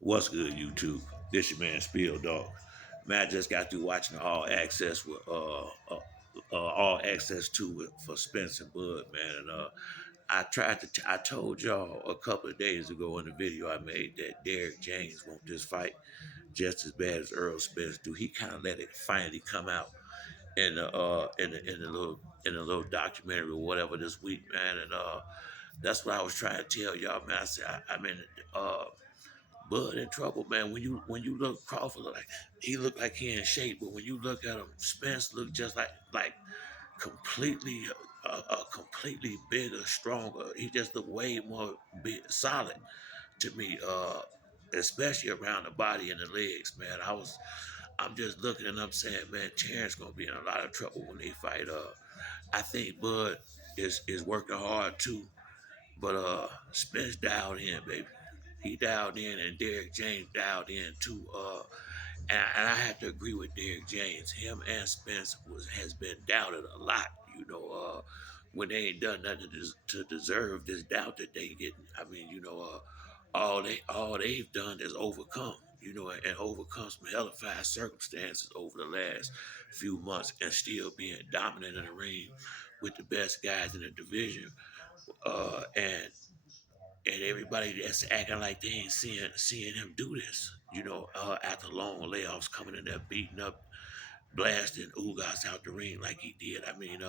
What's good, YouTube? This your man Spiel Dog. Man, I just got through watching All Access with All Access 2 for Spence and Bud, man. And I told y'all a couple of days ago in the video I made that Derrick James want this fight just as bad as Earl Spence do. He kind of let it finally come out in the little documentary or whatever this week, man. And that's what I was trying to tell y'all, man. I said I mean. Bud in trouble, man. When you look Crawford, he looked like he in shape, but when you look at him, Spence looked just like completely completely bigger, stronger. He just looked way more solid to me, especially around the body and the legs, man. I'm just looking and I'm saying, man, Terrence gonna be in a lot of trouble when they fight. I think Bud is working hard too, but Spence dialed in, baby. He dialed in, and Derrick James dialed in too. And I have to agree with Derrick James. Him and Spence has been doubted a lot. When they ain't done nothing to deserve this doubt that they get. I mean, all they've done is overcome. And overcome some hellified circumstances over the last few months, and still being dominant in the ring with the best guys in the division. And everybody that's acting like they ain't seeing him do this. After long layoffs, coming in there beating up, blasting Ugas out the ring like he did. I mean,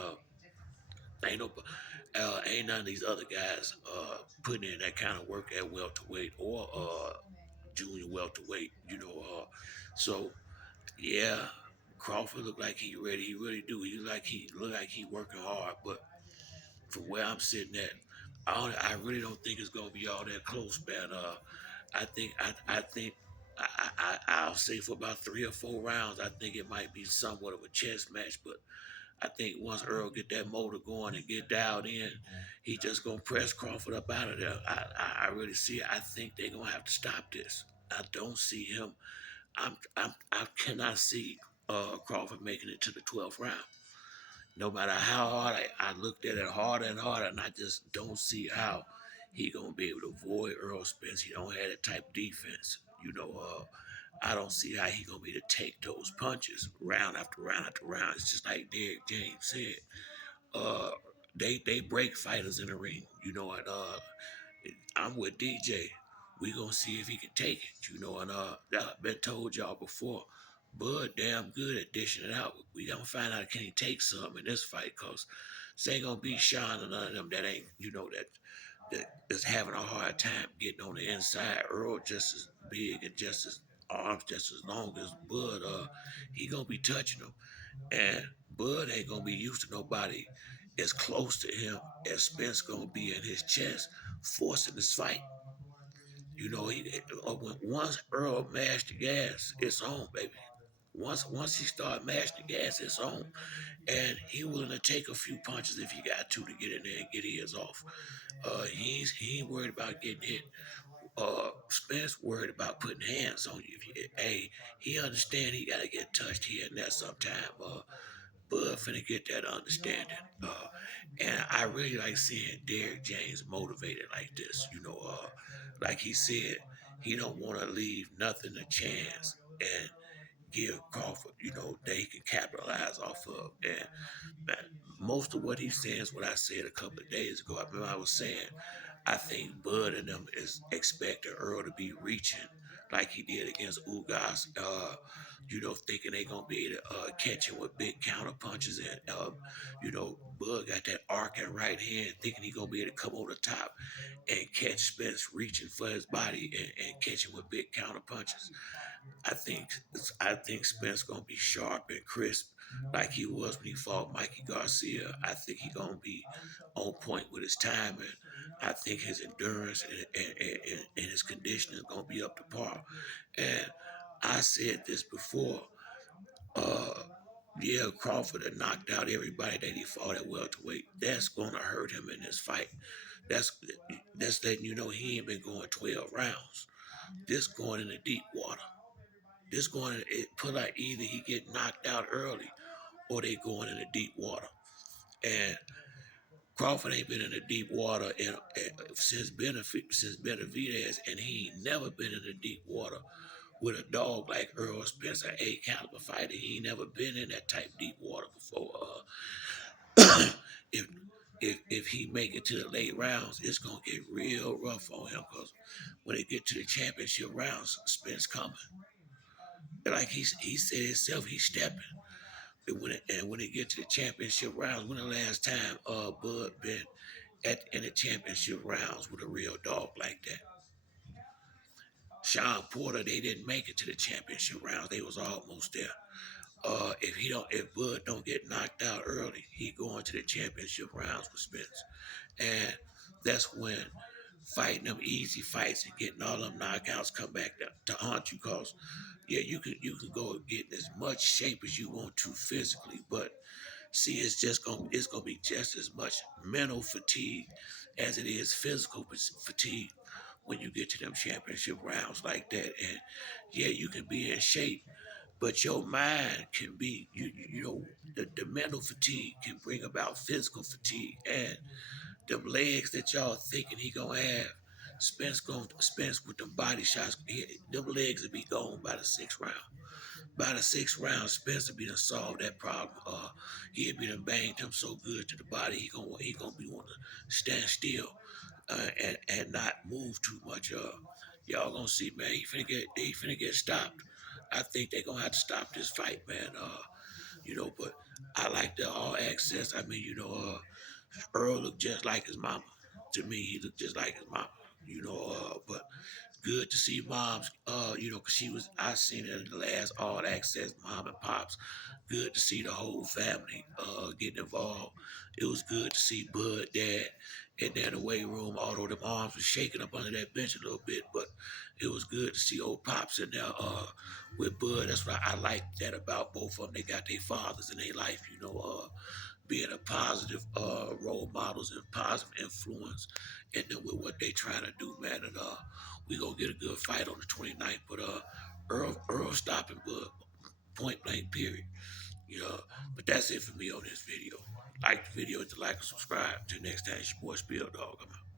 ain't no, ain't none of these other guys putting in that kind of work at welterweight or junior welterweight. So yeah, Crawford look like he ready. He really do. He look like he working hard, but from where I'm sitting at, I really don't think it's gonna be all that close, man. I think I'll say for about 3 or 4 rounds, I think it might be somewhat of a chess match. But I think once Earl get that motor going and get dialed in, he just gonna press Crawford up out of there. I really see it. I think they're gonna have to stop this. I don't see him. I cannot see Crawford making it to the 12th round. No matter how hard I looked at it harder and harder, and I just don't see how he gonna be able to avoid Earl Spence. He don't have that type of defense. I don't see how he gonna be able to take those punches round after round after round. It's just like Derrick James said. Uh, they break fighters in the ring. I'm with DJ. We gonna see if he can take it. And I've been told y'all before. Bud damn good at dishing it out. We gonna find out can he take some in this fight, cause this ain't gonna be Sean or none of them that ain't that is having a hard time getting on the inside. Earl just as big and just as arms just as long as Bud. He gonna be touching them, and Bud ain't gonna be used to nobody as close to him as Spence gonna be in his chest, forcing this fight. Once Earl mashed the gas, it's on, baby. Once he start mashing the gas, it's on, and he willing to take a few punches if he got to get in there and get his off. He ain't worried about getting hit. Spence worried about putting hands on you. Hey, he understand he gotta get touched here and there sometime. Bud finna get that understanding. And I really like seeing Derrick James motivated like this. Like he said, he don't want to leave nothing to chance and give Crawford, that he can capitalize off of. And man, most of what he's saying is what I said a couple of days ago. I remember I was saying, I think Bud and them is expecting Earl to be reaching like he did against Ugas, thinking they gonna be able to catch him with big counter punches. And Bud got that arcing right hand, thinking he gonna be able to come over the top and catch Spence reaching for his body and catch him with big counter punches. I think I think Spence gonna be sharp and crisp like he was when he fought Mikey Garcia. I think he gonna be on point with his timing. I think his endurance and his conditioning is gonna be up to par. And I said this before. Uh, yeah, Crawford had knocked out everybody that he fought at welterweight. That's gonna hurt him in this fight. That's that's letting you know he ain't been going 12 rounds. This going into deep water. This going it put like either he get knocked out early or they going into deep water. And Crawford ain't been in the deep water since Benavidez, and he ain't never been in the deep water with a dog like Earl Spence, an A caliber fighter. He ain't never been in that type deep water before. If if he make it to the late rounds, it's gonna get real rough on him because when they get to the championship rounds, Spence coming. Like he said himself, he's stepping. And when it get to the championship rounds, when the last time Bud been in the championship rounds with a real dog like that? Sean Porter, they didn't make it to the championship rounds. They was almost there. If Bud don't get knocked out early, he going to the championship rounds with Spence. And that's when fighting them easy fights and getting all them knockouts come back to haunt you. Cause yeah, you can go and get in as much shape as you want to physically, but see, it's gonna be just as much mental fatigue as it is physical fatigue when you get to them championship rounds like that. And yeah, you can be in shape, but your mind can be the mental fatigue can bring about physical fatigue, and them legs that y'all thinking he gonna have. Spence with them body shots, them legs will be gone by the sixth round. By the sixth round, Spencer be done solved that problem. He'll be done banged him so good to the body, he gonna be wanting to stand still and not move too much. Y'all gonna see, man. He finna get stopped. I think they gonna have to stop this fight, man. But I like the all access. I mean, Earl looked just like his mama. To me, he looked just like his mama. But good to see moms, because I seen it in the last All Access, mom and pops. Good to see the whole family getting involved. It was good to see Bud, Dad, in there in the weight room, although them arms were shaking up under that bench a little bit, but it was good to see old Pops in there with Bud. That's what I like that about both of them. They got their fathers in their life, being a positive role models and positive influence in them with what they trying to do, man. And we gonna get a good fight on the 29th. But Earl stopping Bud, point blank, period. But that's it for me on this video. Like the video, hit the like and subscribe. Till next time, it's your boy Spill Dog. I'm out.